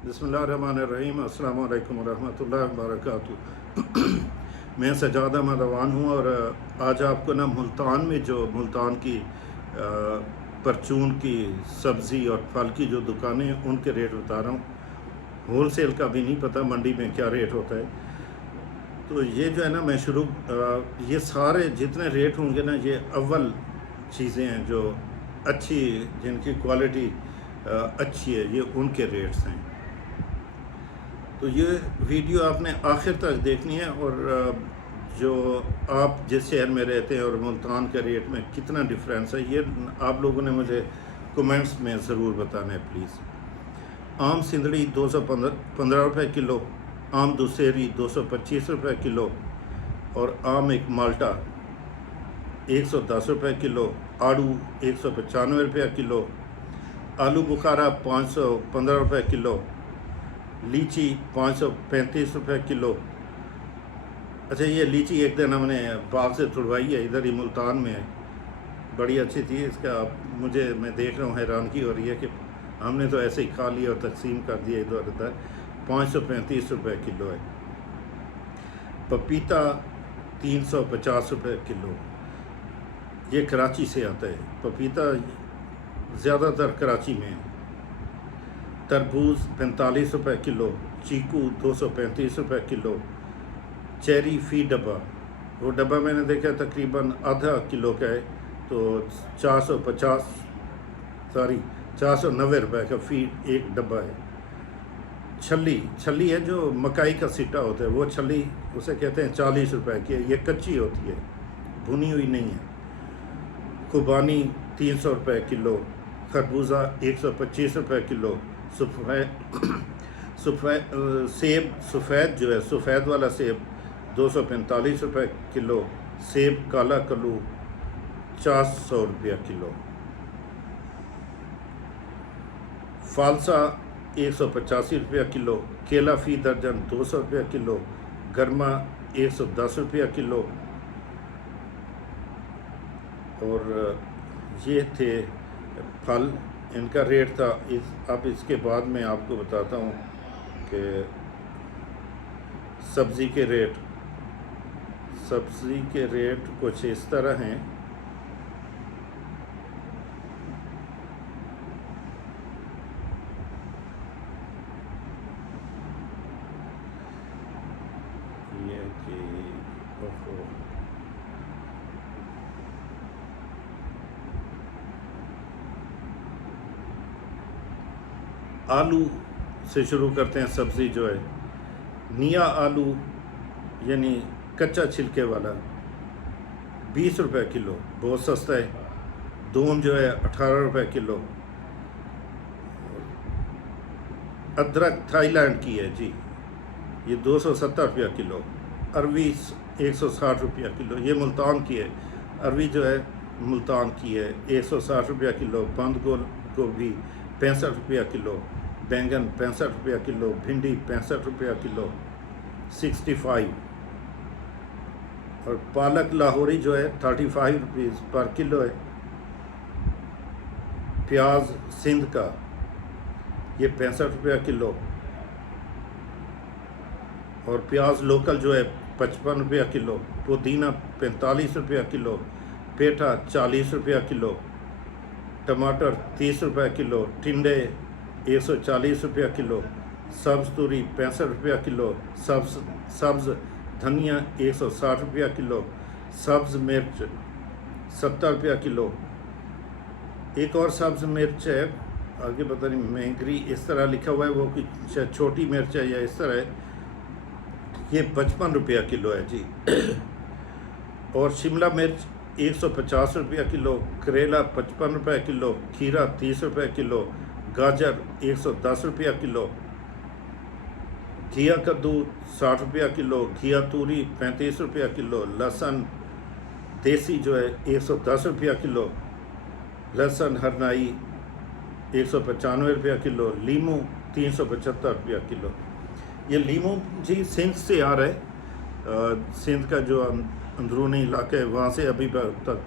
बिस्मिल्लाहिर्रहमानिर्रहीम। अस्सलाम वालेकुम रहमतुल्लाहि व बरकातुहू। मैं सजाद अहमद अवान हूँ और आज आपको ना मुल्तान में जो मुल्तान की परचून की सब्ज़ी और फल की जो दुकानें हैं उनके रेट बता रहा हूँ। होल सेल का भी नहीं पता मंडी में क्या रेट होता है। तो ये जो है ना मैं ये सारे जितने रेट होंगे ना ये अव्वल चीज़ें हैं जो अच्छी जिनकी क्वालिटी अच्छी है, ये उनके रेट्स हैं। तो ये वीडियो आपने आखिर तक देखनी है और जो आप जिस शहर में रहते हैं और मुल्तान के रेट में कितना डिफरेंस है ये आप लोगों ने मुझे कमेंट्स में ज़रूर बताना है प्लीज़। आम सिंदड़ी 215 रुपये किलो, आम दुसेरी 225 रुपये किलो और आम एक माल्टा 110 रुपये किलो, आड़ू 195 रुपये किलो, आलू बुखारा 515 रुपये किलो, लीची 535 रुपये किलो। अच्छा, ये लीची एक दिन हमने बाग से तुड़वाई है, इधर ही मुल्तान में है, बड़ी अच्छी थी। इसका मैं देख रहा हूँ हैरानगी हो रही है कि हमने तो ऐसे ही खा लिया और तकसीम कर दिया इधर उधर। 535 रुपये किलो है। पपीता 350 रुपये किलो, ये कराची से आता है। पपीता ज़्यादातर कराची में है। तरबूज 45 रुपये किलो, चीकू 235 रुपये किलो, चेरी फ़ी डब्बा, वो डब्बा मैंने देखा तकरीबन आधा किलो का है, तो 490 रुपये का फ़ी एक डब्बा है। छली है जो मकाई का सिट्टा होता है, वो छली उसे कहते हैं 40 रुपये की, ये कच्ची होती है, भुनी हुई नहीं है। खुबानी 300 रुपये किलो, खरबूजा 125 रुपये किलो, सेब सफ़ेद जो है, सफ़ेद वाला सेब 245 रुपये किलो, सेब काला कल्लू 400 रुपया किलो, फालसा 185 रुपया किलो, केला फ़ी दर्जन 200 रुपया किलो, गर्मा 110 रुपया किलो। और ये थे फल, इनका रेट था। अब इसके बाद मैं आपको बताता हूँ कि सब्ज़ी के रेट कुछ इस तरह हैं। ये कि आलू से शुरू करते हैं। सब्ज़ी जो है, निया आलू यानी कच्चा छिलके वाला 20 रुपये किलो, बहुत सस्ता है। दून जो है 18 रुपये किलो। अदरक थाईलैंड की है जी, ये 270 रुपया किलो। अरवी 160 रुपया किलो, ये मुल्तान की है। अरवी जो है मुल्तान की है, 160 रुपया किलो। बंद गोभी 65 रुपया किलो, बैंगन 65 रुपया किलो, भिंडी 65 रुपया किलो 65। और पालक लाहौरी जो है 35 रुपीज़ पर किलो है। प्याज सिंध का ये 65 रुपया किलो। और प्याज लोकल जो है 55 रुपया किलो। पुदीना 45 रुपया किलो, पेठा 40 रुपया किलो, टमाटर 30 रुपया किलो, टिंडे 140 रुपया किलो, सब्ज़ तूरी 65 रुपया किलो, सब्ज़ धनिया 160 रुपया किलो, सब्ज़ मिर्च 70 रुपया किलो। एक और सब्ज़ मिर्च है, आगे पता नहीं मैंगरी इस तरह लिखा हुआ है, वो कुछ छोटी मिर्च है या इस तरह है, ये 55 रुपया किलो है जी। और शिमला मिर्च 150 रुपया किलो, करेला 55 रुपये किलो, खीरा 30 रुपये किलो, गाजर 110 रुपया किलो, घिया कद्दू 60 रुपया किलो, घिया तूरी 35 रुपया किलो, लहसुन देसी जो है 110 रुपया किलो, लहसुन हरनाई 195 रुपया किलो, लीमू 375 रुपया किलो। ये लीमू जी सिंध से आ रहा है, सिंध का जो अंदरूनी इलाका है वहाँ से अभी तक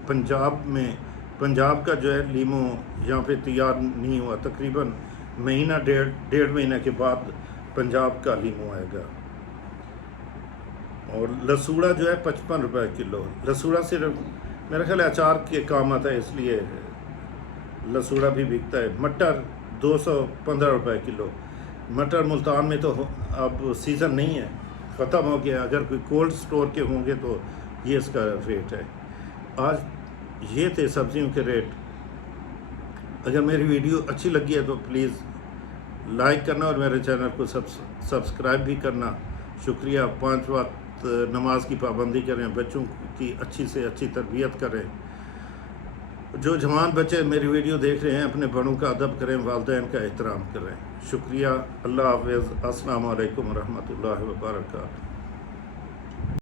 पंजाब का जो है लीमू यहाँ पे तैयार नहीं हुआ। तकरीबन महीना डेढ़ महीने के बाद पंजाब का लीमू आएगा। और लसूड़ा जो है 55 रुपये किलो। लसूड़ा सिर्फ मेरा ख्याल है अचार के काम आता है, इसलिए लसूड़ा भी बिकता है। मटर 215 रुपये किलो। मटर मुल्तान में तो अब सीज़न नहीं है, ख़त्म हो गया। अगर कोई कोल्ड स्टोर के होंगे तो ये इसका रेट है। आज ये थे सब्जियों के रेट। अगर मेरी वीडियो अच्छी लगी है तो प्लीज़ लाइक करना और मेरे चैनल को सब्सक्राइब भी करना। शुक्रिया। 5 वक्त नमाज की पाबंदी करें, बच्चों की अच्छी से अच्छी तरबियत करें। जो जवान बच्चे मेरी वीडियो देख रहे हैं अपने बड़ों का अदब करें, वालिदैन का एहतराम करें। शुक्रिया। अल्लाह हाफ़िज़। अस्सलामु अलैकुम रहमतुल्लाहि व बरकातहू।